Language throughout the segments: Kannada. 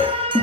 Thank you.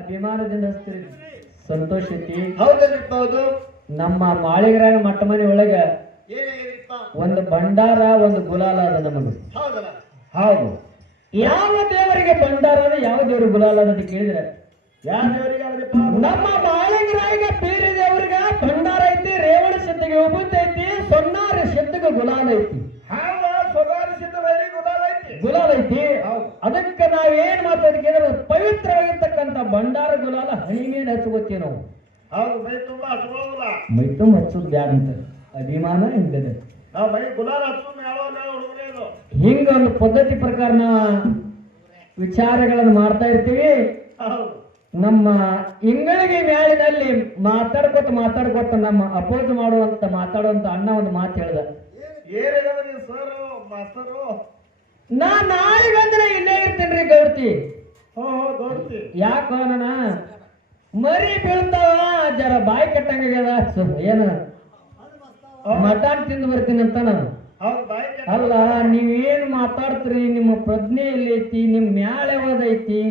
ಅಭಿಮಾನದಿಂದ ಹಚ್ತೀರಿ. ಸಂತೋಷ ಐತಿ. ಹೌದು. ನಮ್ಮ ಮಾಳಿಗರಾಯ ಮಟ್ಟ ಮನೆ ಒಳಗ ಏನಾಗಿರಿಪ್ಪ? ಒಂದು ಭಂಡಾರ ಒಂದು ಗುಲಾಲ ಅದ ನಮಗೆ. ಹೌದಲ್ಲ? ಹೌದು. ಯಾವ ದೇವರಿಗೆ ಭಂಡಾರ ಅದ, ಯಾವ ದೇವ್ರ ಗುಲಾಲ ಅಂತ ಕೇಳಿದ್ರೆ ಯಾವ ದೇವರಿಗೆ ಅವರಿಪ್ಪ? ನಮ್ಮ ಮಾಳಿಗರಾಯಿಗೆ ಬೇರೆ ದೇವರಿಗೆ ಭಂಡಾರ ಐತಿ, ರೇವಣ ಸಿದ್ಧಿಗೆ ಉಬುತ್ ಐತಿ, ಸೊನ್ನಾರ ಸಿದ್ಧಿಗೆ ಗುಲಾಲ ಐತಿ. ಹೌದಾ? ಸೊನ್ನಾರ ಸಿದ್ಧ ಬೈರಿ ಗುಲಾಲ ಐತಿ. ಅದಕ್ಕೆ ನಾವೇನ್ ಮಾತಾಡ್ತಿದ್ರೆ ಪವಿತ್ರವಾಗಿರ್ತಕ್ಕಂಥ ಭಂಡಾರ ಗುಲಾಲ ಹಣಿ ಮೇಲೆ ಹಚ್ಕೋತೀವಿ ನಾವು. ಹೌದು, ಮೈ ತುಂಬಾ ಹಚ್ಕೊಳ್ಳೋದಿಲ್ಲ. ಮೈ ತುಂಬ ಹಚ್ಚೋದು ಬ್ಯಾಡ ಅಂತ ಅಭಿಮಾನ ಹಿಂಗದೆ. ನಾವು ಮೈ ಗುಲಾಲ ಹಚ್ಚೋದು ಹುಡುಗನೇ ಇದು. ಹಿಂಗ ಒಂದು ಪದ್ಧತಿ ಪ್ರಕಾರ ನಾವು ವಿಚಾರಗಳನ್ನು ಮಾಡ್ತಾ ಇರ್ತೀವಿ. ನಮ್ಮ ಇಂಗಳಿಗೆ ಮ್ಯಾಲಿನಲ್ಲಿ ಮಾತಾಡ್ಕೊತ ನಮ್ಮ ಅಪೋಸ್ ಮಾತಾಡುವಂತ ಅಣ್ಣ ಒಂದು ಮಾತು ಹೇಳ್ದ. ನಾ ನಾಳೆಗೆ ಅಂದ್ರೆ ಇಲ್ಲೇ ಇರ್ತೇನ್ರಿ ಗೌರ್ತಿ. ಯಾಕೋ ನನ್ನ ಮರಿ ಬೀಳ್ತಾವ, ಜರ ಬಾಯಿ ಕಟ್ಟಂಗಾಗ್ಯದ, ಏನ ಮಟನ್ ತಿಂದು ಬರ್ತೀನಿ ಅಂತ ನಾನು. ಅಲ್ಲ, ನೀವೇನ್ ಮಾತಾಡ್ತೀರಿ, ನಿಮ್ಮ ಪ್ರಜ್ಞೆ ಎಲ್ಲಿ ಐತಿ, ನಿಮ್ ಮ್ಯಾಳ ಯಾವ್ದೈತಿ,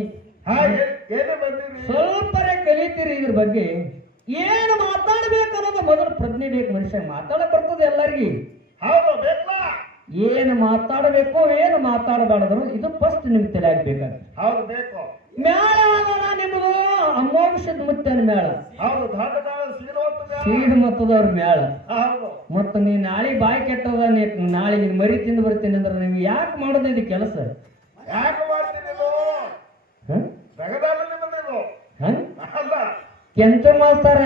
ಸ್ವಲ್ಪರೇ ಕಲಿತೀರಿ. ಇದ್ರ ಬಗ್ಗೆ ಏನು ಮಾತಾಡ್ಬೇಕು ಅನ್ನೋದು ಮೊದಲು ಪ್ರಜ್ಞೆ ಬೇಕು. ಮನುಷ್ಯ ಮಾತಾಡಕ್ ಬರ್ತದೆ ಎಲ್ಲರಿಗೂ. ಏನು ಮಾತಾಡಬೇಕು, ಏನು ಮಾತಾಡಬಾರ್ದು, ಇದು ಫಸ್ಟ್ ನಿಮ್ ತಲೆ ಆಗ್ಬೇಕಾಗ್ತದೆ. ಮ್ಯಾಳ ನಿಮ್ದು ಅಮೋಘದ ಮುತ್ತನ ಮೇಳ, ಸೀಡ್ ಮತ್ತದವ್ರ ಮೇಳ. ಮತ್ತ ನೀ ನಾಳೆ ಬಾಯಿ ಕೆಟ್ಟದ, ನಾಳೆ ನೀನ್ ಮರಿ ತಿಂದು ಬರ್ತೀನಿ ಅಂದ್ರೆ ನೀವು ಯಾಕೆ ಮಾಡೋದು ಇದು ಕೆಲಸ? ಕೆಂಚ ಮಾಸ್ತಾರ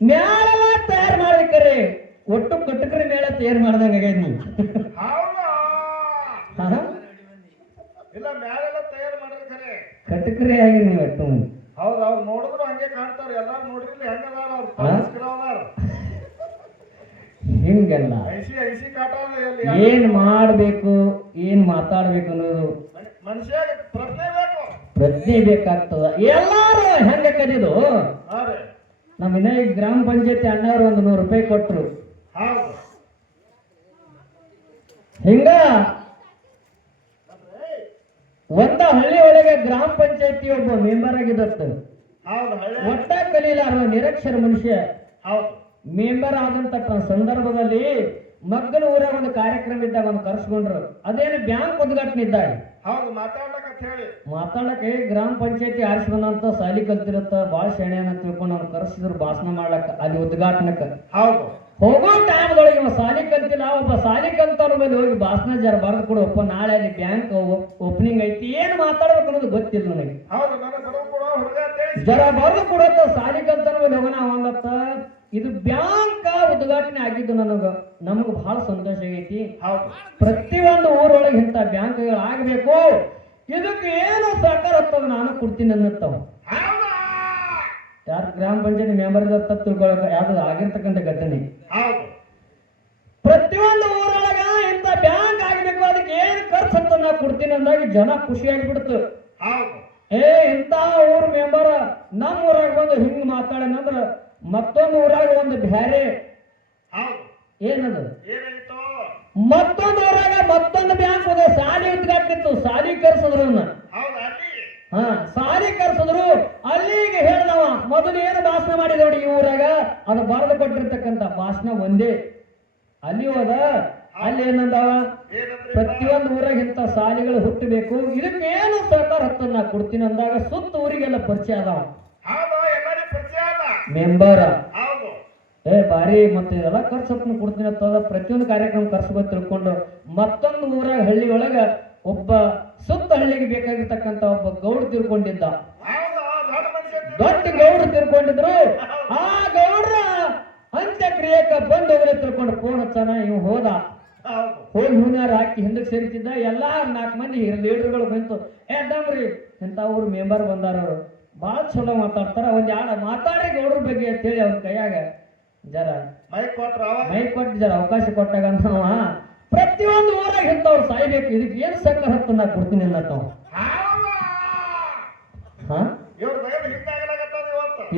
ಮೇಳ ತಯಾರು ಮಾಡ್ಬೇಕ್ರಿ, ಒಟ್ಟು ಕಟ್ಟಕ್ರಿ ಮೇಳ ತಯಾರು ಮಾಡ್ದಂಗ ನೀವು. ಕಟಕ್ರಿ ಆಗಿ ನೀವು ಒಟ್ಟು. ಹೌದು, ಅವ್ರು ನೋಡಿದ್ರು ಹಂಗೆ ಕಾಣ್ತಾರೆ. ಎಲ್ಲಾರು ನೋಡಿರ್ಲಿ ಹೆಂಗದಾರ ಹಿಂಗಲ್ಲ. ಏನ್ ಮಾಡ್ಬೇಕು, ಏನ್ ಮಾತಾಡ್ಬೇಕು ಅನ್ನೋದು ಮನುಷ್ಯ ಪ್ರಜ್ಞೆ ಬೇಕಾಗ್ತದ. ಎಲ್ಲಾರು ಹೆಂಗ ಕದಿದು. ನಮ್ಮ ಇನ್ನ ಗ್ರಾಮ ಪಂಚಾಯತಿ ಅಣ್ಣವ್ರು ಒಂದು 100 ರೂಪಾಯಿ ಕೊಟ್ರು. ಹಿಂಗ ಒಂದ ಹಳ್ಳಿ ಒಳಗೆ ಗ್ರಾಮ ಪಂಚಾಯತಿ ಒಬ್ಬ ಮೆಂಬರ್ ಆಗಿದ್ದ. ಒಟ್ಟ ಕಲೀಲಾರ ನಿರಕ್ಷರ ಮನುಷ್ಯ ಮೆಂಬರ್ ಆದಂತ ಸಂದರ್ಭದಲ್ಲಿ ಮಗ್ಗನ ಊರಾಗ ಒಂದು ಕಾರ್ಯಕ್ರಮ ಇದ್ದಾಗ ಒಂದು ಕರ್ಸ್ಕೊಂಡ್ರು. ಅದೇನು ಬ್ಯಾಂಕ್ ಉದ್ಘಾಟನೆ ಇದ್ದಾಗ ಮಾತಾಡಕ್ಕೆ ಗ್ರಾಮ ಪಂಚಾಯತಿ ಆರಿಸಿ ಬಂದಂತ ಸಾಲಿ ಕಲ್ತಿರತ್ತ, ಬಾಳ ಶೆಣೆ ಅಂತ ತಿಳ್ಕೊಂಡು ಅವ್ನು ಕರ್ಸಿದ್ರು ಭಾಷಣ ಮಾಡ್ಲಕ್ಕ ಅಲ್ಲಿ ಉದ್ಘಾಟನಕ್ಕ. ಹೋಗೋ ಟೈಮ್ದೊಳಗೆ ಸಾಲಿ ಕಲ್ತಿಲ್ಲ, ಒಬ್ಬ ಸಾಲಿ ಕಲ್ತವ್ರ ಮೇಲೆ ಹೋಗಿ ಭಾಷಣ ಜರ ಬರೆದು ಕೊಡಪ್ಪ, ನಾಳೆ ಅಲ್ಲಿ ಬ್ಯಾಂಕ್ ಓಪನಿಂಗ್ ಐತಿ, ಏನು ಮಾತಾಡ್ಬೇಕು ಅನ್ನೋದು ಗೊತ್ತಿಲ್ಲ ನನಗೆ. ಜರ ಬರೆದು ಕೊಡತ್ತ ಸಾಲಿ ಕಲ್ತವ್ರ ಮೇಲೆ ಹೋಗೋಣ ಒಂದತ್ತ. ಇದು ಬ್ಯಾಂಕ್ ಉದ್ಘಾಟನೆ ಆಗಿದ್ದು ನಮಗ ಬಹಳ ಸಂತೋಷ ಆಗೈತಿ. ಪ್ರತಿಯೊಂದು ಊರೊಳಗೆ ಇಂಥ ಬ್ಯಾಂಕ್ಗಳು ಆಗ್ಬೇಕು, ಇದಕ್ಕೆ ಏನು ಸಹಕಾರ ಹತ್ತದ ನಾನು ಕೊಡ್ತೀನಿ ಅನ್ನತ್ತವ. ಯಾರು ಗ್ರಾಮ ಪಂಚಾಯತಿ ಮೆಂಬರ್ ತಿಳ್ಕೊಳಕ ಯಾವ್ದು ಆಗಿರ್ತಕ್ಕಂಥ ಘಟನೆ. ಪ್ರತಿಯೊಂದು ಊರೊಳಗ ಇಂಥ ಬ್ಯಾಂಕ್ ಆಗ್ಬೇಕು, ಅದಕ್ಕೆ ಏನ್ ಖರ್ಚು ಹತ್ತ ನಾ ಕೊಡ್ತೀನಿ ಅಂದಾಗ ಜನ ಖುಷಿ ಆಗಿಬಿಡ್ತು. ಇಂಥ ಊರ್ ಮೆಂಬರ್ ನಮ್ಮ ಊರಾಗ ಬಂದು ಹಿಂಗ್ ಮಾತಾಡನಂದ್ರ ಮತ್ತೊಂದು ಊರಾಗ ಒಂದು ಬ್ಯಾರೆ ಏನದು, ಮತ್ತೊಂದು ಊರಾಗ ಮತ್ತೊಂದು ಬ್ಯಾಂಕ್ ಹೋದ ಸಾಲಿ ಉದ್ಘಾಟನೆ ಇತ್ತು. ಸಾಲಿ ಕರ್ಸಿದ್ರು, ಸಾಲಿ ಕರ್ಸಿದ್ರು. ಅಲ್ಲಿಗೆ ಹೇಳ್ದವ ಮೊದಲು ಏನು ಭಾಷಣ ಮಾಡಿ ನೋಡಿ ಈ ಊರಾಗ, ಅದು ಬರೆದು ಕೊಟ್ಟಿರ್ತಕ್ಕಂಥ ಭಾಷಣ ಒಂದೇ. ಅಲ್ಲಿ ಹೋದ, ಅಲ್ಲಿ ಏನಂದವ, ಪ್ರತಿಯೊಂದು ಊರಾಗ ಇಂಥ ಸಾಲಿಗಳು ಹುಟ್ಟಬೇಕು, ಇದಕ್ಕೆ ಏನು ಸಹಕಾರ ಹತ್ತನ್ನ ಕೊಡ್ತೀನಿ ಅಂದಾಗ ಸುತ್ತ ಊರಿಗೆಲ್ಲ ಪರಿಚಯ ಅದಾವ ಮೆಂಬರ್. ಬಾರಿ ಮತ್ತೆ ಇದೆಲ್ಲ ಖರ್ಚು ಕೊಡ್ತೀನಿ ಅಂತ ಪ್ರತಿಯೊಂದು ಕಾರ್ಯಕ್ರಮ ಖರ್ಚು ತಿಳ್ಕೊಂಡು ಮತ್ತೊಂದು ಊರಾಗ ಹಳ್ಳಿ ಒಳಗ ಒಬ್ಬ ಸುತ್ತ ಹಳ್ಳಿಗೆ ಬೇಕಾಗಿರ್ತಕ್ಕಂಥ ಒಬ್ಬ ಗೌಡ್ ತಿರ್ಕೊಂಡಿದ್ದ. ದೊಡ್ಡ ಗೌಡ್ರು ತಿರ್ಕೊಂಡಿದ್ರು. ಆ ಗೌಡ್ರ ಅಂತ್ಯಕ್ರಿಯೆಕ ಬಂದು ಹೋಗ್ರೆ ತಿಳ್ಕೊಂಡು ಫೋನ್ ಹಚ್ಚಾನ. ಇವ್ ಹೋದ, ಹೋಗಿ ಹೂನಾರ ಹಾಕಿ ಹಿಂದಕ್ಕೆ ಸೇರಿತಿದ್ದ. ಎಲ್ಲಾ 4 ಮಂದಿ ಲೀಡರ್ಗಳು ಬಂತು. ದಮ್ರಿ ಇಂಥ ಊರು ಮೆಂಬರ್ ಬಂದಾರ, ಅವರು ಬಾಳ ಚಲೋ ಮಾತಾಡ್ತಾರ, ಒಂದ್ ಯಾಡ ಮಾತಾಡಿ ಗೌಡ್ರ ಬಗ್ಗೆ ಅಂತೇಳಿ ಅವ್ನ ಕೈಯಾಗ ಜರ ಮೈಕ್ ಕೊಟ್ಟು ಜರ ಅವಕಾಶ ಕೊಟ್ಟಾಗ ಅಂತವ ಪ್ರತಿಯೊಂದು ಊರಾಗ ಇಂಥವ್ರು ಸಾಯ್ಬೇಕು, ಇದಕ್ಕೆ ಏನ್ ಸಕ್ಕರ್ ಹತ್ತು ನಾ ಕೊಡ್ತೀನಿ ಅನ್ನತ್ತವ.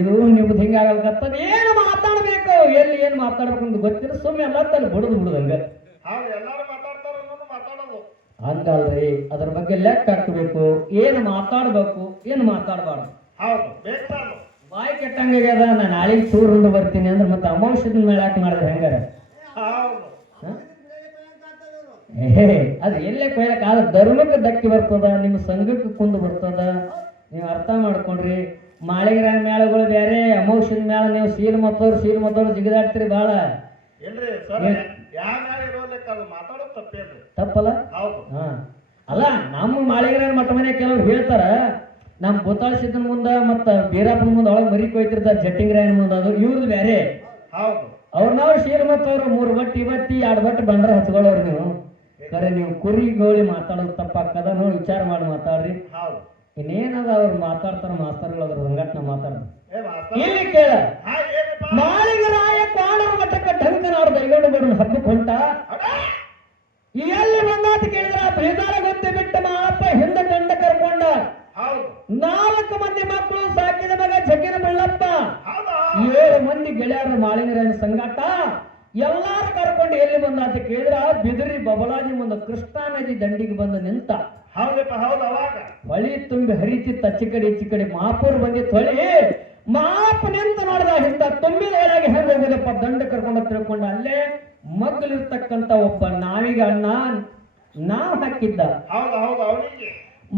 ಇದು ನಿಮ್ದು ಹಿಂಗಾಗಲ್ಕತ್ತದ. ಏನು ಮಾತಾಡ್ಬೇಕು, ಎಲ್ಲಿ ಏನ್ ಮಾತಾಡ್ಬೇಕು ಅಂತ ಗೊತ್ತಿಲ್ಲ, ಸುಮ್ಮನೆ ಎಲ್ಲ ತಲೆ ಬಿಡುದಂಗ ಹಂಗಲ್ರಿ. ಅದ್ರ ಬಗ್ಗೆ ಲೆಕ್ಕ ಹಾಕಬೇಕು, ಏನು ಮಾತಾಡ್ಬೇಕು, ಏನು ಮಾತಾಡಬಾರ್ದು. ಹೌದು ಬೇಕಾದ್ರು ಬಾಯಿ ಕೆಟ್ಟಂಗಾಗ್ಯದ ನಾನು ನಾಳೆಗೆ ಟೂರ್ ಉಂಡು ಬರ್ತೀನಿ ಅಂದ್ರೆ ಮತ್ತೆ ಅಮಾವಾಸ್ಯದ ಮೇಳಾಕ್ ಮಾಡಿದ್ರೆ ಹೆಂಗಾರ ಹೌದು ಏ ಅದು ಎಲ್ಲೇ ಕೊಯ್ಲಕ್ ಆದ್ರೆ ಧರ್ಮಕ್ಕೆ ಧಕ್ಕಿ ಬರ್ತದ ನಿಮ್ಮ ಸಂಘಕ್ಕೆ ಕುಂದು ಬರ್ತದ ನೀವು ಅರ್ಥ ಮಾಡ್ಕೊಂಡ್ರಿ ಮಾಳಿಗರ ಮೇಳಗಳು ಬೇರೆ ಅಮಾವಾಸ್ಯದ ಮೇಳ ನೀವು ಸೀಲ್ ಮತ್ತವ್ರು ಜಿಗಿದಾಡ್ತೀರಿ ಭಾಳ ಇಲ್ರಿ ಸರ್ ಯಾವ ಮ್ಯಾಲ ಇರೋದಕ್ಕೆ ಅದು ಮಾತಾಡೋದು ತಪ್ಪೇನ್ರಿ ತಪ್ಪಲ್ಲ ಹೌದು ಹಾ ಅಲ್ಲ ನಮ್ಮ ಮಾಳಿಗರ ಮಠ ಮನೆ ಕೆಲವ್ರು ಹೇಳ್ತಾರ ನಮ್ಮ ಭೂತಾಳಸಿದ್ದನ ಮುಂದ ಮತ್ತ ಬೀರಪ್ಪನ ಮುಂದೆ ಒಳಗೆ ಮರಿ ಕೊಯ್ತಿರ್ತಾರ ಜಟ್ಟಿಂಗ್ರಾಯನ ಮುಂದೆ ಅದು ಇವ್ರದ್ದು ಬೇರೆ ಹೌದು ಅವ್ರನ್ನವ್ರು ಶೀಲ್ ಮತ್ತವ್ರು 3 ಬಟ್ ಇವತ್ತಿ 2 ಬಟ್ ಬಂಡ್ರ ಹಚ್ಕೊಳ್ಳೋರು ನೀವು ಖರೆ ನೀವು ಕುರಿ ಗೋಳಿ ಮಾತಾಡೋದು ತಪ್ಪಾಗ್ತದ ನೋಡಿ ವಿಚಾರ ಮಾಡಿ ಮಾತಾಡ್ರಿ ಹೌದು ಇನ್ನೇನದ ಅವ್ರು ಮಾತಾಡ್ತಾರ ಮಾಸ್ತರ್ಗಳು ಅದ್ರ ಸಂಘಟನೆ ಮಾತಾಡ್ರಿ ಏ ಮಾಸ್ತರ್ ಇಲ್ಲಿ ಕೇಳ ಹಾ ಏನಪ್ಪ ಮಾಳಿಗರಾಯ ಕ್ವಾಣರ ಮಠಕ್ಕೆ ಢಂಕನಾಡು ದೈಗೊಂಡು ಬರೋಣ ಹಬ್ಬಕ್ಕೆ ಹೊಂಟ ಎಲ್ಲಿ ಬಂದಾತ ಕೇಳಿದ್ರ ಬೀದಾರ ಗೊತ್ತಿ ಬಿಟ್ಟ ಮಾಳಪ್ಪ ಹಿಂದೆ ಗಂಡ ಕರ್ಕೊಂಡ ಹೌದು 4 ಮಂದಿ ಮಕ್ಕಳು ಸಾಕಿದ ಮಗ ಜಗ್ಗಿನ ಬಳ್ಳಪ್ಪ ಹೌದಾ 7 ಮಂದಿ ಗೆಳೆಯರ ಮಾಳಿಗರಾಯನ ಸಂಗಾಟ ಎಲ್ಲಾರು ಕರ್ಕೊಂಡು ಎಲ್ಲಿ ಬಂದಾತ ಕೇಳಿದ್ರ ಬಿದಿರಿ ಬಬಲಾಜಿ ಮುಂದೆ ಕೃಷ್ಣಾ ನದಿ ದಂಡಿಗೆ ಬಂದು ನಿಂತ ಹೌದಪ್ಪ ಹೌದು ಅವಾಗ ಹೊಳಿ ತುಂಬಿ ಹರಿತಿತ್ತ ಈಚಿ ಕಡೆ ಮಹಾಪೂರ್ ಬಂದಿತ್ತು ಹೊಳಿ ಮಾಪ ನಿಂತ ನೋಡ್ದ ಹಿಂದ ತುಂಬಿದ ಒಳಗೆ ಹೆಂಗ ಹೋಗುದಪ್ಪ ದಂಡ ಕರ್ಕೊಂಡು ತಿಳ್ಕೊಂಡ ಅಲ್ಲೇ ಮಗ್ಲಿರ್ತಕ್ಕಂತ ಒಬ್ಬ ನಾವಿಗೆ ಅಣ್ಣ ನಾವ್ ಹಾಕಿದ್ದ ಹೌದು ಹೌದು ಅವನಿಗೆ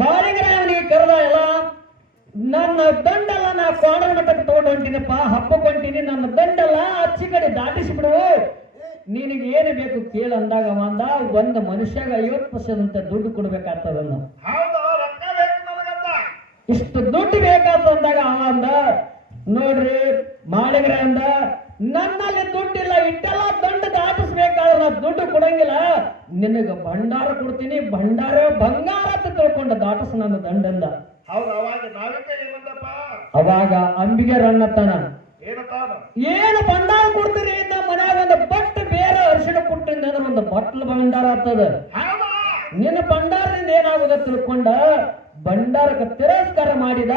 ಮಾಳಿಗರ ಅವನಿಗೆ ಕರೆದ ಎಲ್ಲ ನನ್ನ ದಂಡಲ್ಲ ನಾ ಕ್ವಾಣರ ಮಠಕ್ಕೆ ತಗೊಂಡು ಹೊಂಟಿನಪ್ಪ ಹಬ್ಬಕ್ಕೆ ಹೊಂಟೀನಿ ನನ್ನ ದಂಡಲ್ಲ ಅಚ್ಚಿ ಕಡೆ ದಾಟಿಸಿಬಿಡು ನಿನಗೆ ಏನು ಬೇಕು ಕೇಳು ಅಂದಾಗ ಅಂದ ಒಂದು ಮನುಷ್ಯಾಗ 50% ದುಡ್ಡು ಕೊಡ್ಬೇಕಾಗ್ತದನ್ನ ಹೌದು ರೊಕ್ಕ ಬೇಕು ನನಗಂತ ಇಷ್ಟು ದುಡ್ಡು ಬೇಕಾದ ಅಂದಾಗ ಅವ ಅಂದ ನೋಡ್ರಿ ಮಾಳಿಗರ ಅಂದ ನನ್ನಲ್ಲಿ ದುಡ್ಡಿಲ್ಲ ಇಟ್ಟೆಲ್ಲ ದಂಡ ದಾಟಿಸ್ಬೇಕಾದ್ರೆ ನಾ ದುಡ್ಡು ಕೊಡಂಗಿಲ್ಲ ನಿನಗ ಭಂಡಾರ ಕೊಡ್ತೀನಿ ಭಂಡಾರ ಬಂಗಾರ ಅಂತ ತಿಳ್ಕೊಂಡು ದಾಟಿಸ್ ನನ್ನ ದಂಡಂದ ಹೌದು ಅವಾಗ ನಾವಿಕ ಏನಂದಪ್ಪ ಅವಾಗ ಅಂಬಿಗೆ ರಣ್ಣತನ ಏನಪ್ಪ ಏನು ಭಂಡಾರ ಕೊಡ್ತೀರಿ ನಮ್ಮ ಮನ್ಯಾಗ ಒಂದು ಬಟ್ ಬೇರೆ ಅರಿಶಿಣ ಕೊಟ್ಟಿಂದ ಅಂದ್ರೆ ಒಂದು ಬಟ್ಲು ಭಂಡಾರ ಆಗ್ತದ ಹೌದಾ ನಿನ್ನ ಭಂಡಾರದಿಂದ ಏನಾಗುದ ತಿಳ್ಕೊಂಡ ಭಂಡಾರಕ್ಕೆ ತಿರಸ್ಕಾರ ಮಾಡಿದ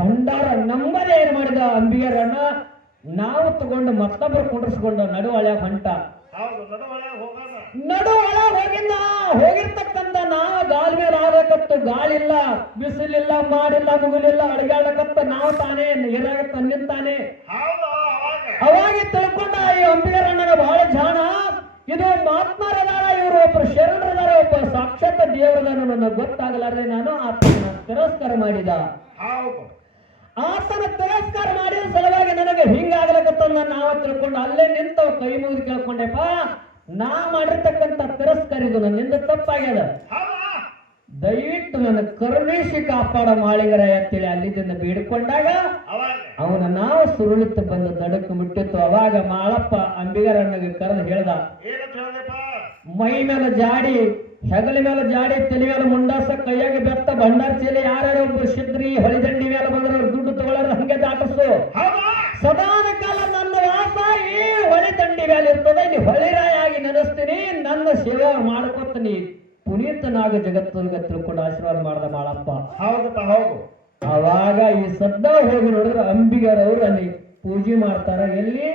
ಭಂಡಾರ ನಂಬದೇ ಏನ್ ಮಾಡಿದ ಅಂಬಿಗರನ್ನ ನಾವು ತಗೊಂಡು ಮತ್ತೊಬ್ಬರು ಕುಂಡ್ರಿಸ್ಕೊಂಡ ನಡುವಳ್ಯಾಗ ಹೊಂಟ ಹೌದು ನಡುವಳ ಹೋಗೋಣ ನಡುವಳ ಹೋಗಿಂದ ಹೋಗಿರ್ತಕ್ಕಂಥ ನಾವು ಗಾಳಿ ಮೇಲೆ ಆಗಕತ್ತು ಗಾಳಿಲ್ಲ ಬಿಸಿಲಿಲ್ಲ ಮಾಡಿಲ್ಲ ಮುಗುಲಿಲ್ಲ ಅಡಿಗಾಡಕತ್ತ ನಾವು ತಾನೇ ಏನಾಗತ್ತ ನಿಂತಾನೆ ಹೌದು ಅವಾಗ ತಿಳ್ಕೊಂಡ ಈ ಅಂಬಿಗರಣ್ಣನ ಬಹಳ ಜಾಣ ಇದು ಮಹಾತ್ಮರದಾರ ಇವರು ಒಬ್ಬರು ಶರಣರದಾರ ಒಬ್ಬ ಸಾಕ್ಷಾತ್ ದೇವರದಾರ ನನಗೆ ಗೊತ್ತಾಗಲಾರ್ದೆ ನಾನು ಆತನ ತಿರಸ್ಕಾರ ಮಾಡಿದ ಹೌದು ಆತನ ತಿರಸ್ಕಾರ ಮಾಡಿದ ಸಲುವಾಗಿ ನನಗೆ ಹಿಂಗಾಗ್ಲಕತ್ತ ನಾವು ತಿಳ್ಕೊಂಡು ಅಲ್ಲೇ ನಿಂತ ಕೈ ಮುಗಿದು ಕೇಳ್ಕೊಂಡೆಪ್ಪ ನಾ ಮಾಡಿರ್ತಕ್ಕಂಥ ತಿರಸ್ಕಾರ ಇದು ನನ್ನಿಂದ ತಪ್ಪಾಗ್ಯದ ಹೌದಾ ದಯವಿಟ್ಟು ನನ್ನ ಕರುಣಿಸಿ ಕಾಪಾಡ ಮಾಳಿಗರ ಅಂತೇಳಿ ಅಲ್ಲಿದಿಂದ ಬೇಡಿಕೊಂಡಾಗ ಅವಾಗ ಅವನ ನಾವು ಸುರುಳಿತ್ತು ಬಂದು ದಡಕ್ಕೆ ಮುಟ್ಟಿತ್ತು ಅವಾಗ ಮಾಳಪ್ಪ ಅಂಬಿಗರಣ್ಣಗೆ ಕರೆದು ಹೇಳ್ದ ಏನಂತ ಹೇಳಿದಪ್ಪ ಮೈ ಮೇಲೆ ಜಾಡಿ ಹೆಗಲ ಮೇಲೆ ಜಾಡಿ ತಲೆ ಮೇಲೆ ಮುಂಡಾಸ ಕೈಯಾಗ ಬೆತ್ತ ಭಂಡಾರ ಚೀಲ ಯಾರ್ಯಾರ ಒಬ್ಬರು ಸಿದ್ರಿ ಹೊಳಿದಂಡಿ ಮೇಲೆ ಬಂದ್ರೆ ದುಡ್ಡು ತಗೊಳ್ಳೋರು ಹಂಗೆ ದಾಟಿಸು ಹೌದಾ ಸದಾನ ಕಾಲ ನನ್ನ ವಾಸ ಈ ಹೊಳಿ ದಂಡಿ ಮೇಲೆ ಇರ್ತದೆ ನೀ ಹೊಳಿರಾಯಾಗಿ ನೆನೆಸ್ತೀನಿ ನನ್ನ ಸೇವೆ ಮಾಡ್ಕೊತೀನಿ ಪುನೀತನಾಗ ಜಗತ್ತಿನ ತಿಳ್ಕೊಂಡು ಆಶೀರ್ವಾದ ಮಾಡ್ದ ಮಾಳಪ್ಪ ಹೌದಪ್ಪ ಹೌದು ಅವಾಗ ಈ ಸದ್ದ ಹೋಗಿ ನೋಡಿದ್ರೆ ಅಂಬಿಗರವ್ರು ಅಲ್ಲಿ ಪೂಜೆ ಮಾಡ್ತಾರ ಎಲ್ಲಿ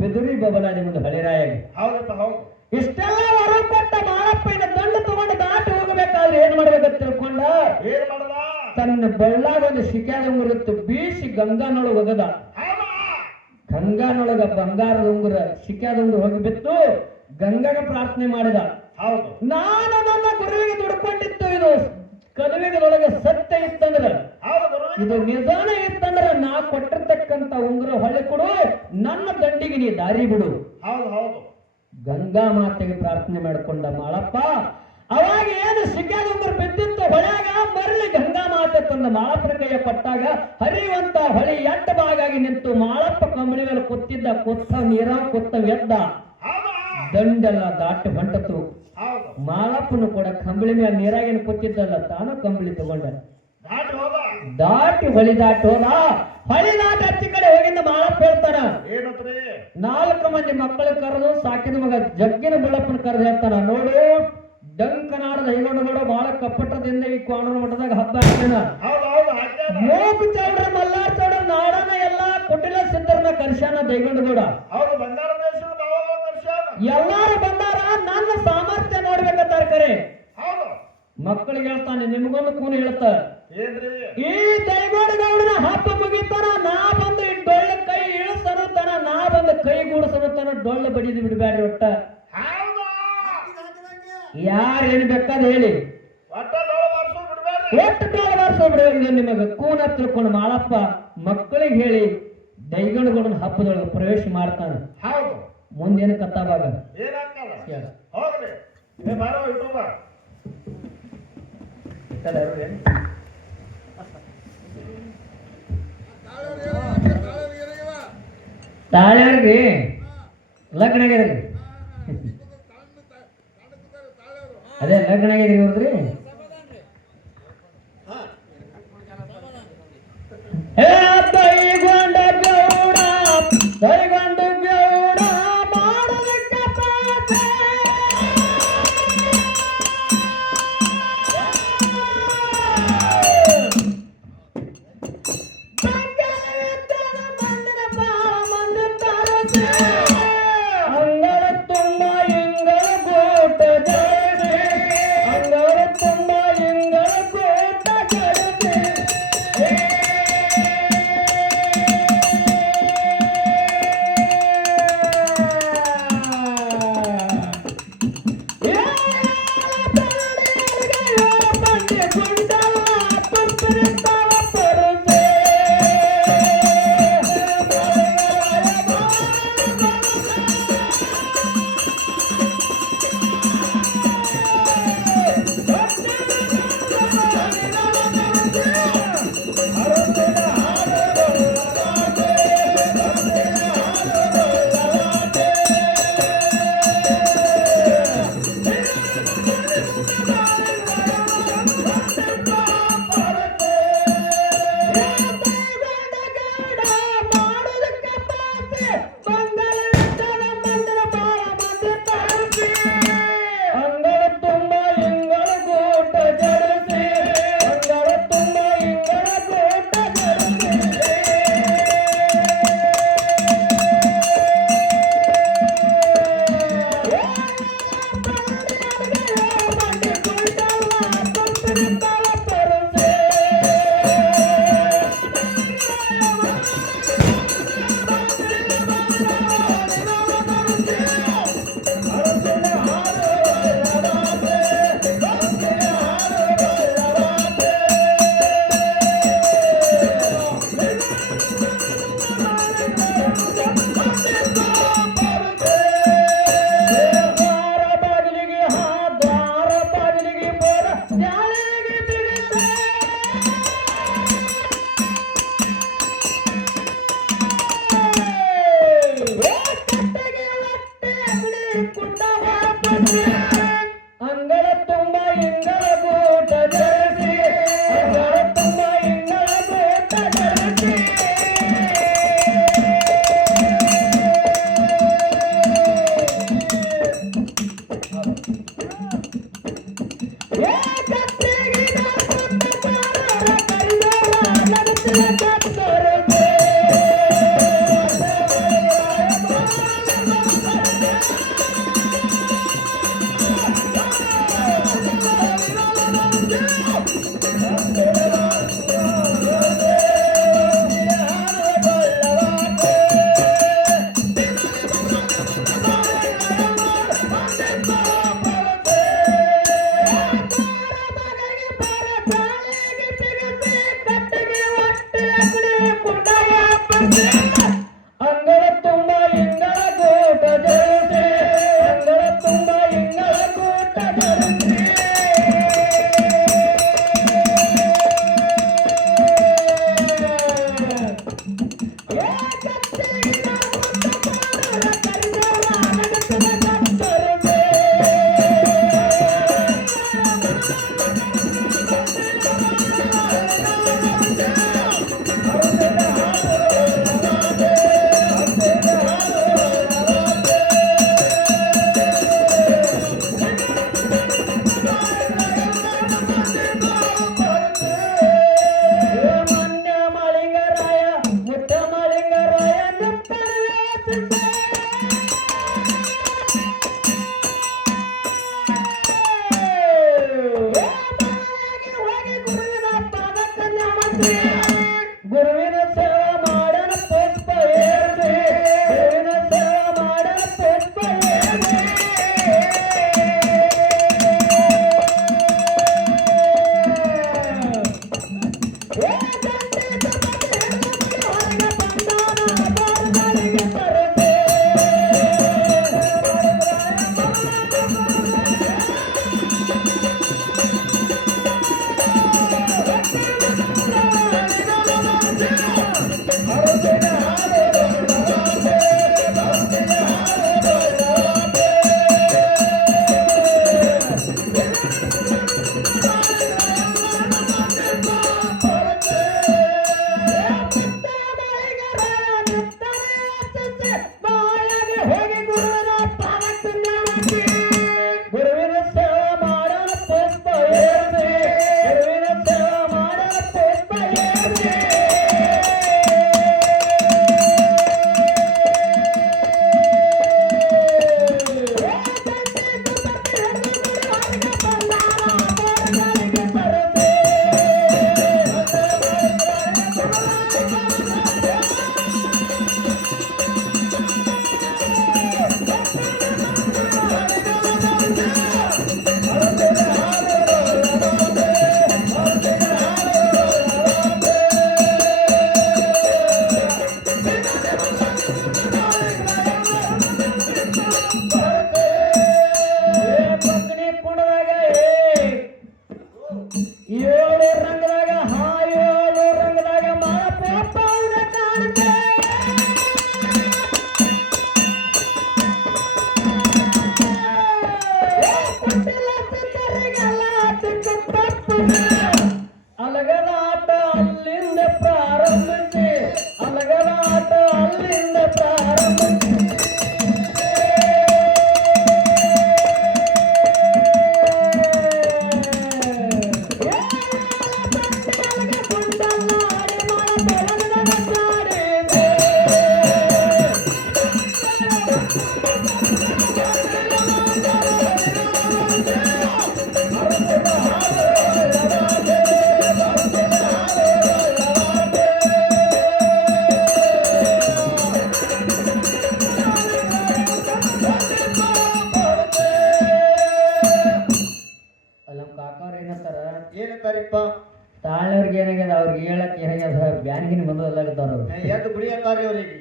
ಬಿದುರಿ ಬಬಲಾದಿ ಮುಂದೆ ಹೊಳಿರಾಯಾಗಿ ಹೌದಪ್ಪ ಹೌದು ಇಷ್ಟೆಲ್ಲ ವರ ಕೊಟ್ಟ ಮಾಳಪ್ಪನ ದಂಡ ತಗೊಂಡು ದಾಟಿ ಹೋಗಬೇಕಾದ್ರೆ ಏನ್ ಮಾಡ್ಬೇಕಂತ ತಿಳ್ಕೊಂಡ ಏನ್ ಮಾಡದ ತನ್ನ ಬಳ್ಳಾಗ ಒಂದು ಶಿಕ್ಯಾದ ಉಂಗುರತ್ತು ಬೀಸಿ ಗಂಗಾನೊಳಗೆ ಒಗದ ಹೌದಾ ಗಂಗಾನೊಳಗ ಬಂಗಾರದ ಉಂಗುರ ಶಿಕ್ಯಾದ ಉಂಗುರ ಹೋಗಿ ಬಿತ್ತು ಗಂಗಾಗ ಪ್ರಾರ್ಥನೆ ಮಾಡಿದ ಹೌದು ನಾನು ನನ್ನ ಗುರುವಿಗೆ ದುಡ್ಕೊಂಡಿತ್ತು ಇದು ಕದುವೆಗಳೊಳಗೆ ಸತ್ಯ ಇತ್ತಂದ್ರ ಹೌದು ಇದು ನಿಜಾನ ಇತ್ತಂದ್ರ ನಾ ಕೊಟ್ಟಿರ್ತಕ್ಕಂತ ಉಂಗುರ ಹೊಳೆ ಕೊಡು ನನ್ನ ದಂಡಿಗೆ ನೀ ದಾರಿ ಬಿಡು ಹೌದು ಹೌದು ಗಂಗಾ ಮಾತೆಗೆ ಪ್ರಾರ್ಥನೆ ಮಾಡಿಕೊಂಡ ಮಾಳಪ್ಪ ಅವಾಗ ಏನು ಸಿಕ್ಕಾದ ಉಂಗುರ ಬಿದ್ದಿತ್ತು ಹೊಳ್ಯಾಗ ಮರಳಿ ಗಂಗಾ ಮಾತೆ ತಂದ ಮಾಳಪ್ಪನ ಕೈಯ ಕೊಟ್ಟಾಗ ಹರಿಯುವಂತ ಹೊಳಿ ಎಟ್ಟ ಬಾಗಾಗಿ ನಿಂತು ಮಾಳಪ್ಪ ಕಂಬಳಿ ಮೇಲೆ ಕೂತಿದ್ದ ಕೊತ್ತ ನೀರ ಕೊತ್ತ ಎದ್ದ ಹೌದಾ ದಂಡೆಲ್ಲ ದಾಟಿ ಹೊಂಟತು ಹೌದು ಮಾಳಪ್ಪನು ಕೂಡ ಕಂಬಳಿ ಮೇಲೆ ನೀರಾಗಿನ ಕೂತಿದ್ದಲ್ಲ ತಾನು ಕಂಬಳಿ ತಗೊಂಡ ದಾಟಿ ಹೋದ ದಾಟಿ ಹೊಳಿ ದಾಟಿ ಹೋದ ಹೊಳಿ ದಾಟಿ ಹಚ್ಚಿ ಕಡೆ ಹೋಗಿಂದ ಮಾಳಪ್ಪ ಹೇಳ್ತಾನ ಏನಂತ್ರಿ 4 ಮಂದಿ ಮಕ್ಕಳ ಕರೆದು ಸಾಕಿದ ಮಗ ಜಗ್ಗಿನ ಬಳ್ಳಪ್ಪನ ಕರೆದು ಹೇಳ್ತಾನ ನೋಡು ಡಂಕನಾಡದ ಹೈಗೊಂಡಗೌಡ ಬಹಳ ಕಪ್ಪಟದಿಂದ ಈ ಕ್ವಾಣರ ಮಠದಾಗ ಹಬ್ಬ ಹಾಕ್ಯಾನ ಹೌದು ಹೌದು ಹಾಕ್ಯಾನ ಮೂಗು ಚೌಡ್ರ ಮಲ್ಲಾರ್ ಚೌಡ್ರ ನಾಡನ ಎಲ್ಲ ಕುಟಿಲ ಸಿದ್ಧರನ್ನ ಕರ್ಸ್ಯಾನ ದೈಗೊಂಡಗೌಡ ಹೌದು ಬಂಗಾರ ದೇಶದ ಭಾವಗಳ ದರ್ಶನ ಎಲ್ಲಾರು ಬಂದಾರ ನನ್ನ ಸಾಮರ್ಥ್ಯ ನೋಡ್ಬೇಕಂತಾರ ಕರೆ ಹೌದು ಮಕ್ಕಳಿಗೆ ಹೇಳ್ತಾನೆ ನಿಮಗೊಂದು ಕೂನು ಹೇಳ್ತ ಏನ್ರಿ ಈ ದೈಗೊಂಡಗೌಡನ ಡೊಳ್ಳು ಬಡಿದು ಬಿಡಬೇಡ್ರಿ ಒಟ್ಟ. ಹೌದು ಯಾರು ಏನ್ ಬೇಕಾದ ಹೇಳಿ ಒಟ್ಟ ಡೋಳು ಬಾರ್ಸು ಬಿಡ್ಬೇಡ್ರಿ. ಒಟ್ಟು ಡೊಳ್ಳು ಬಾರಿಸೋ ಬಿಡೋದು ನಿಮಗೆ ಕೂನ ತಿಳ್ಕೊಂಡು ಮಾಳಪ್ಪ ಮಕ್ಕಳಿಗೆ ಹೇಳಿ ದೈಗಣಗೌಡನ ಹಬ್ಬದೊಳಗೆ ಪ್ರವೇಶ ಮಾಡ್ತಾನೆ. ಹೌದು ಮುಂದೇನು ಕತ್ತಾವಾಗ ಏನಾಗ್ತದ ಹೋಗ್ಲಿ ಏ ಬಾರೋ ಯೂಟ್ಯೂಬ ತಾಳ್ಯಾರ್ರಿ ಲಗ್ನ ಆಗ್ಯದ್ರಿ. ಅದೇ ಲಗ್ನ ಆಗ್ಯದ್ರಿ ಇವ್ರದ್ರಿ. ಹೇ ದೈಗೊಂಡ ಗೌಡ ದೈಗೊಂಡ ಗೌಡ ಮಾಡೋದಕ್ಕೆ ಪಾತೆ. ಅಂಗಳ ತುಂಬ ಇಂಗಳ ಗೋಟ ಜಡಿಸಿ ಅಂಗಳ ತುಂಬ ಇಂಗಳ ಗೋಟ ಜಡಿಸಿ ಅಂಗಳ ತುಂಬ ಇಂಗಳ ಗೋಟ ಜಡಿಸಿ ಅಂಗಳ ತುಂಬ ಇಂಗಳ ಗೋಟ ಜಡಿಸಿ ಕಟ್ಟಿಗೆ ಹೊಟ್ಟೆ ನಮ್ಮ ಕಾಕವ್ರ ಏನಂತಾರ ಏನಂತಾರಿಪ್ಪ ತಾಳ್ನವ್ರಿಗೆ ಏನಾಗ್ಯದ ಅವ್ರಿಗೆ ಹೇಳಕ್ ಏನಾಗ್ಯದ ಬ್ಯಾನ್ಗಿನ ಬಂದಲ್ಲಾಗತ್ತಾರ ಅವ್ರು ಎದ್ದು ಗುಳಿ ಅಂತಾರಿ ಅವ್ರಿಗೆ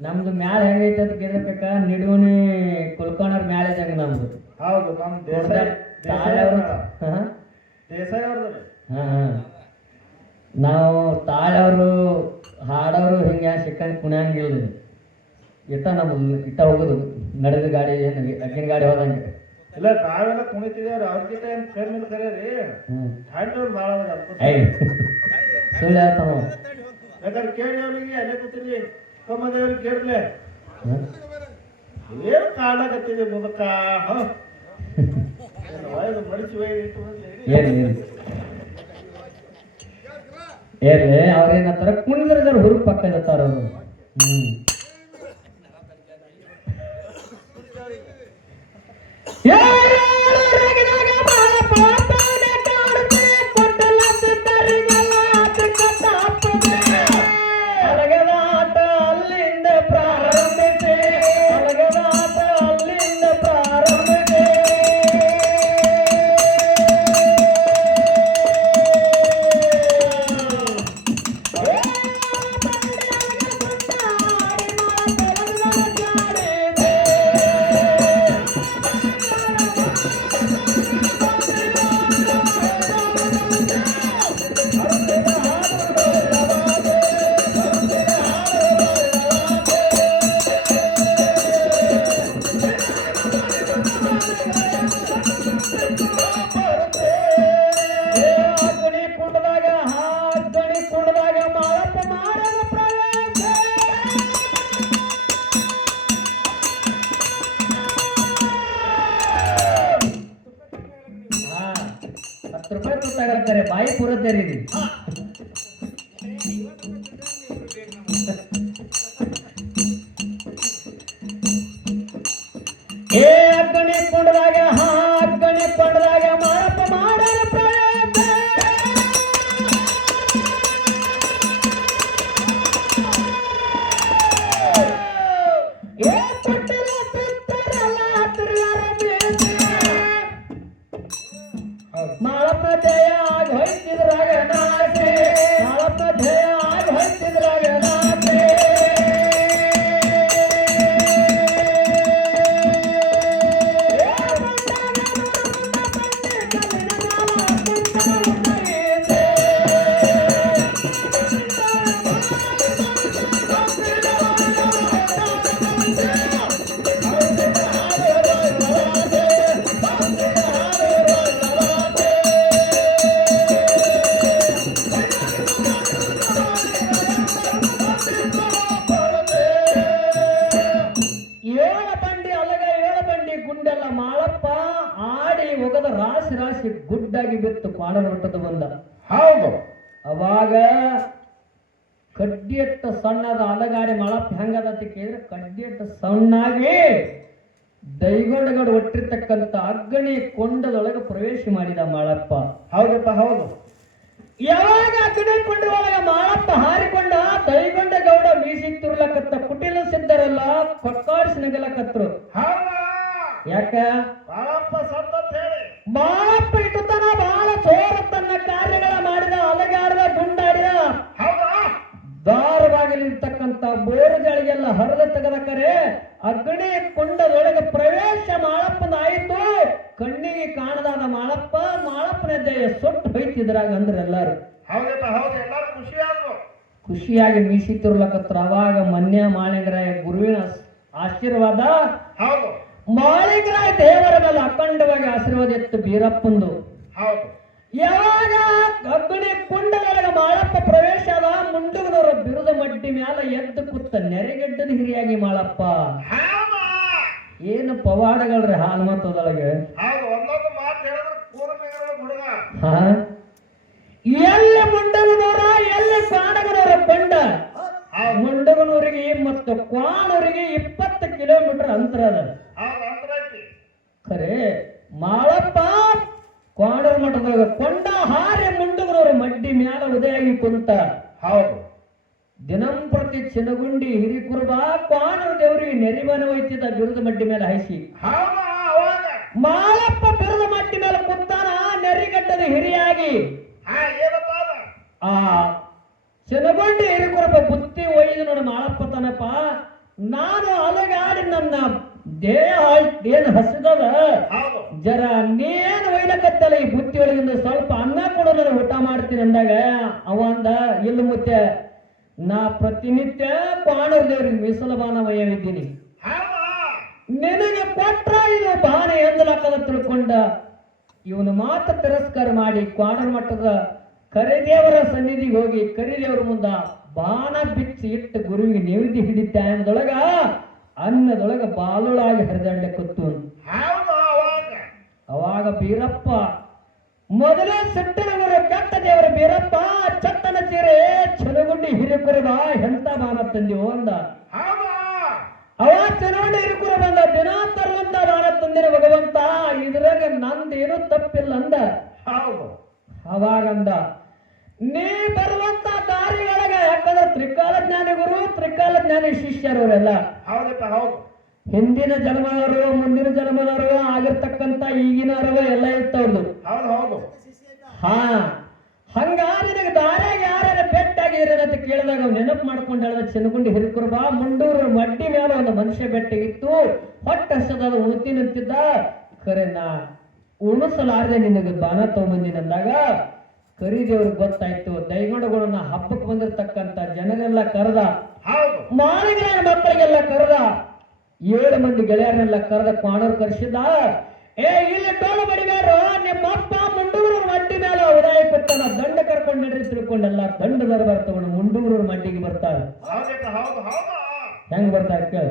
ನಮ್ದು ಮ್ಯಾಲ ಹೆಂಗೈತೆ ಅಂತ ಕೇಳಬೇಕ ನಿಡುವಣಿ ಕುಲ್ಕೋಣರ್ ಮ್ಯಾಲ ಇದ್ದಂಗ ನಮ್ದು ಹೌದು ನಮ್ ದೇಸಾಯಿ ಅವ್ರದ್ರಿ ನಾವು ತಾಳವ್ರು ಹಾಡೋರು ಹಿಂಗೆ ಸಿಕ್ಕಂಗೆ ಕುಣಿಯಂಗಿಲ್ಲ ಇಟ್ಟ ನಮ್ದು ಇಟ್ಟ ಹೋಗೋದು ನಡೆದ ಗಾಡಿ ಏನು ಅಗ್ಗಿನ ಗಾಡಿ ಹೋದಂಗೆ ಇಲ್ಲ ನಾವೆಲ್ಲ ಕುಣಿತಿದೇವ್ರಿ ಅವ್ರಿಗಿಂತ ಏನ್ ಕಮ್ಮಿ ಕರೀರಿ ಹಾಡ್ಯವ್ರು ಭಾಳ ಸುಳ್ಳು ಹೇಳ್ತಾನ ಯಾಕಂದ್ರೆ ಕೇಳಿ ಅವ್ರಿಗೆ ಅಲ್ಲೇ ಕೂತಿರ್ಲಿ ಕಮ್ಮದೇವ್ರಿಗೆ ಕೇಳ್ಲೆ ಏನು ಕಾಡಕತ್ತಿದೆ ಮುದಕ ಮಡಿಸಿ ಏನ್ರಿ ಅವ್ರೇನಂತಾರ ಕುಣಿದ್ರೆ ಜರ ಹುರುಪ್ ಪಕ್ಕದತ್ತಾರ ಅವರು ಅಲಗದಾಟ ಅಲ್ಲಿಂದ ಪ್ರಾರಂಭಿಸಿ ಅಲಗದಾಟ ಅಲ್ಲಿಂದ ಪ್ರಾರಂಭಿಸಿ ಕುಂಡದಾಗ ಮಾಳಪ್ಪ ಮಾಡಲು ಪ್ರವೇಶ ₹10 ತುತ್ತಾಗತ್ತಾರೆ ಬಾಯಿ ಪೂರತ್ತೇರಿ ಏ ಅಗ್ಗಣಿ ಕುಂಡದಾಗ ಅಗ್ಗಣಿ ಕುಂಡದಾಗ ಮಾಳಪ್ಪ ಮಾಡಲು ಪ್ರವೇಶ ಮಾಳಪ್ಪ ಜಯ ಆಗಿ ಹೋಯ್ತಿದ್ರಾಗ ನಾಚೆ ಮಾಳಪ್ಪ ಜಯ ಆಗಿ ಹೋಯ್ತಿದ್ರಾಗ ನಾಚೆ ಗುಂಡೆಲ್ಲ ಮಾಳಪ್ಪ ಆಡಿ ಒಗದ ರಾಶಿ ರಾಶಿ ಗುಡ್ಡಾಗಿ ಬಿತ್ತು ಪಾಡನ ಮಟ್ಟದ ಬಂದ ಹೌದು ಅವಾಗ ಕಡ್ಡಿಯಟ್ಟ ಸಣ್ಣದ ಅಲಗಾಡಿ ಮಾಳಪ್ಪ ಹೆಂಗದ ಕೇಳಿದ್ರೆ ಕಡ್ಡಿಯಟ್ಟ ಸಣ್ಣಾಗಿ ದೈಗೊಂಡಗಡ ಒಟ್ಟಿರ್ತಕ್ಕಂಥ ಅಗ್ಗಣಿ ಕೊಂಡದೊಳಗೆ ಪ್ರವೇಶ ಮಾಡಿದ ಮಾಳಪ್ಪ ಹೌದಪ್ಪ ಹೌದು ಯಾವಾಗ ಅಗ್ಗಣಿ ಕೊಂಡ ಒಳಗೆ ಮಾಳಪ್ಪ ಹಾರಿಕೊಂಡ ದೈಗೊಂಡ ಗೌಡ ಮೀಸಿ ತುರ್ಲಕತ್ತ ಕುಟಿಲ ಸಿದ್ದರಲ್ಲ ಕೊಕ್ಕಾಡಿಸಿ ನಗಲಕತ್ರು ಯಾಕ ಬಾಳಪ್ಪ ಸತ್ತ ಹೇಳಿ ಬಾಳಪ್ಪ ಇಟ್ಟುತನ ಬಹಳ ಚೋರ ತನ್ನ ಕಾರ್ಯಗಳ ಮಾಡಿದ ಅಲಗಾಡಿದ ಗುಂಡಾಡಿದ ದಾರವಾಗಿರ್ತಕ್ಕಂಥ ಬೋರುಗಳಿಗೆಲ್ಲ ಹರಿದ ತೆಗೆದ ಕರೆ ಅಗ್ನಿ ಕೊಂಡದೊಳಗೆ ಪ್ರವೇಶ ಮಾಳಪ್ಪನಾಯಿತು ಕಣ್ಣಿಗೆ ಕಾಣದಾದ ಮಾಳಪ್ಪನ ದಯ ಸೊಟ್ಟು ಹೊಯ್ತಿದ್ರಾಗ ಅಂದ್ರೆ ಎಲ್ಲಾರು ಖುಷಿಯಾಗಿ ಮೀಸಿ ತಿರ್ಲಕತ್ರ ಅವಾಗ ಮನ್ಯ ಮಾಳಿಂಗರಾಯ ಗುರುವಿನ ಆಶೀರ್ವಾದ ಮಾಳಿಂಗರಾಯ ದೇವರ ಮೇಲೆ ಅಖಂಡವಾಗಿ ಆಶೀರ್ವಾದ ಎತ್ತು ಬೀರಪ್ಪಂದು ಯಾವಾಗ ಅಗ್ನಿ ಕುಂಡದೊಳಗೆ ಮಾಳಪ್ಪ ಪ್ರವೇಶ ಅದ ಮುಂಡುಗದವರ ಬಿರುದ ಮಡ್ಡಿ ಮ್ಯಾಲ ಎದ್ದು ಕೂತ ನೆರೆಗೆಡ್ಡದ ಹಿರಿಯಾಗಿ ಮಾಳಪ್ಪ ಏನು ಪವಾಡಗಳ್ರಿ ಹಾಲ್ಮತ್ತದೊಳಗೆ ಎಲ್ಲಿ ಮುಂಡಗದವರ ಅಂತರ ಅದ. ಹೌದು ಅಂತರ ಐತಿ. ಖರೆ ಮಾಳಪ್ಪ ಕ್ವಾಣರ ಮಠದಾಗ ಕೊಂಡ ಹಾರೆ ಮುಂಡುಗರವ್ರ ಮಡ್ಡಿ ಮ್ಯಾಲ ಉದಯಾಗಿ ಕುಂತ. ಹೌದು ದಿನಂಪ್ರತಿ ಚಿನಗುಂಡಿ ಹಿರಿಕುರುಬ ಕ್ವಾಣರ ದೇವರಿಗೆ ನೆರಿಮನ ಒಯ್ತಿದ್ದ ಬಿರುದ ಮಡ್ಡಿ ಮೇಲೆ ಹಾಯಿಸಿ. ಹೌದು ಅವಾಗ ಮಾಳಪ್ಪ ಬಿರುದ ಮಡ್ಡಿ ಮೇಲೆ ಕುಂತಾನ ನೆರಿಗಟ್ಟದ ಹಿರಿಯಾಗಿ. ಏನಪ್ಪ ಅದ? ಆ ಚಿನಗುಂಡಿ ಹಿರಿಕುರುಬ ಬುತ್ತಿ ಒಯ್ದು ನೋಡಿ ಮಾಳಪ್ಪ ತನಪ್ಪ ನಾನು ಅಲಗಾಡಿ ನನ್ನ ದೇಹ ಏನು ಹಸಿದದ ಹೌದು ಜರ ನೀನು ಒಯ್ಲಕತ್ತಲ್ಲ ಈ ಬುತ್ತಿ ಒಳಗಿಂದ ಸ್ವಲ್ಪ ಅನ್ನ ಕೊಡು ನಾನು ಊಟ ಮಾಡ್ತೀನಿ ಅಂದಾಗ ಅವ ಅಂದ ಇಲ್ಲ ಮುತ್ತೆ ನಾ ಪ್ರತಿನಿತ್ಯ ಕ್ವಾಣರ ದೇವ್ರಿಗೆ ಮೀಸಲ ಬಾಣವಯ್ಯವಿದ್ದೀನಿ, ನಿನಗೆ ಕೊಟ್ರ ಇದು ಬಾಣ ಎಂದಲಾಕದ ತಿಳ್ಕೊಂಡ ಇವನು ಮಾತ್ರ ತಿರಸ್ಕಾರ ಮಾಡಿ ಕ್ವಾಣರ ಮಠದ ಕರಿದೇವರ ಸನ್ನಿಧಿಗೆ ಹೋಗಿ ಕರಿದೇವರ ಮುಂದ ಬಾಣ ಬಿಚ್ಚಿ ಇಟ್ಟು ಗುರುವಿಗೆ ನೈವೇದ್ಯ ಹಿಡಿತ ಅನ್ನದೊಳಗ ಅನ್ನದೊಳಗ ಬಾಲುಳಾಗಿ ಹರಿದಾಡ್ಲೆ ಕೂತು. ಅವಾಗ ಬೀರಪ್ಪ ಮೊದಲೇ ಸಿಟ್ಟಿನವರ ಕೆಟ್ಟ ದೇವರ ಬೀರಪ್ಪ ಚಟ್ಟನ ಚೀರೆ ಚಲಗುಂಡಿ ಹಿರಿಕುರುಬ ಎಂತ ಬಾಣ ತಂದಿವು ಅಂದ. ಅವ ಚಲಗುಂಡಿ ಹಿರಿಕುರ ಬಂದ ದಿನ ತರುವಂತ ಬಾಣ ತಂದಿನ ಭಗವಂತ ಇದ್ರಾಗ ನಂದೇನು ತಪ್ಪಿಲ್ಲ ಅಂದ. ಅವಾಗಂದ ನೀ ಬರುವಂತ ದಾರಿಯೊಳಗ ಯಾಕಂದ್ರೆ ತ್ರಿಕಾಲ ಜ್ಞಾನಿ ಗುರು ತ್ರಿಕಾಲ ಜ್ಞಾನಿ ಶಿಷ್ಯರವರೆಲ್ಲ ಹಿಂದಿನ ಜನ್ಮದವರು ಮುಂದಿನ ಜನ್ಮದವರು ಆಗಿರ್ತಕ್ಕಂತ ಈಗಿನವರು ಎಲ್ಲ ಇರ್ತವ್ರು. ಹಾ ಹಂಗಾದ್ರೆ ನಿನಗೆ ದಾರ್ಯಾಗ ಯಾರ್ಯಾರ ಬೆಟ್ಟಾಗಿರ ಅಂತ ಕೇಳಿದಾಗ ಅವ್ನು ನೆನಪು ಮಾಡ್ಕೊಂಡು ಹೇಳಿದ ಚಿನಗುಂಡಿ ಹಿರಿಕುರುಬ ಮುಂಡೂರು ಮಡ್ಡಿ ಮೇಲೆ ಒಂದು ಮನುಷ್ಯ ಬೆಟ್ಟಗಿತ್ತು, ಹೊಟ್ಟೆ ಹಸದ ಉಣ್ತೀನಿ ಅಂತಿದ್ದ. ಖರೆ ನಾ ಉಣಿಸಲಾರದೆ ನಿನಗೆ ಬಾಣ ತಗೊಂಬಂದಿನ ಅಂದಾಗ ಕರಿದೇವ್ರಿಗೆ ಗೊತ್ತಾಯ್ತು. ದೈಗೊಂಡಗಳನ್ನ ಹಬ್ಬಕ್ಕೆ ಬಂದಿರತಕ್ಕಂತ ಜನರೆಲ್ಲ ಕರೆದ, ಮಾಳಿಗಳ ಮಕ್ಕಳಿಗೆಲ್ಲ ಕರೆದ, 7 ಮಂದಿ ಗೆಳೆಯರನ್ನೆಲ್ಲ ಕರೆದ ಕ್ವಾಣರು ಕರೆಸಿದ. ಇಲ್ಲಿ ಟೋಳು ಬಡಿಬೇಡ್ರು, ನಿಮ್ಮಪ್ಪ ಮುಂಡೂರು ಮಡ್ಡಿ ಮೇಲೆ ಉದಾಯ ಕೊಟ್ಟನ ದಂಡ ಕರ್ಕೊಂಡು ನಡ್ರಿ ತಿಳ್ಕೊಂಡೆಲ್ಲ ದಂಡ ದರ್ಬಾರ್ ತಗೊಂಡು ಮುಂಡೂರು ಮಡ್ಡಿಗೆ ಬರ್ತಾರೆ. ಹೆಂಗ್ ಬರ್ತಾರೆ ಕೇಳ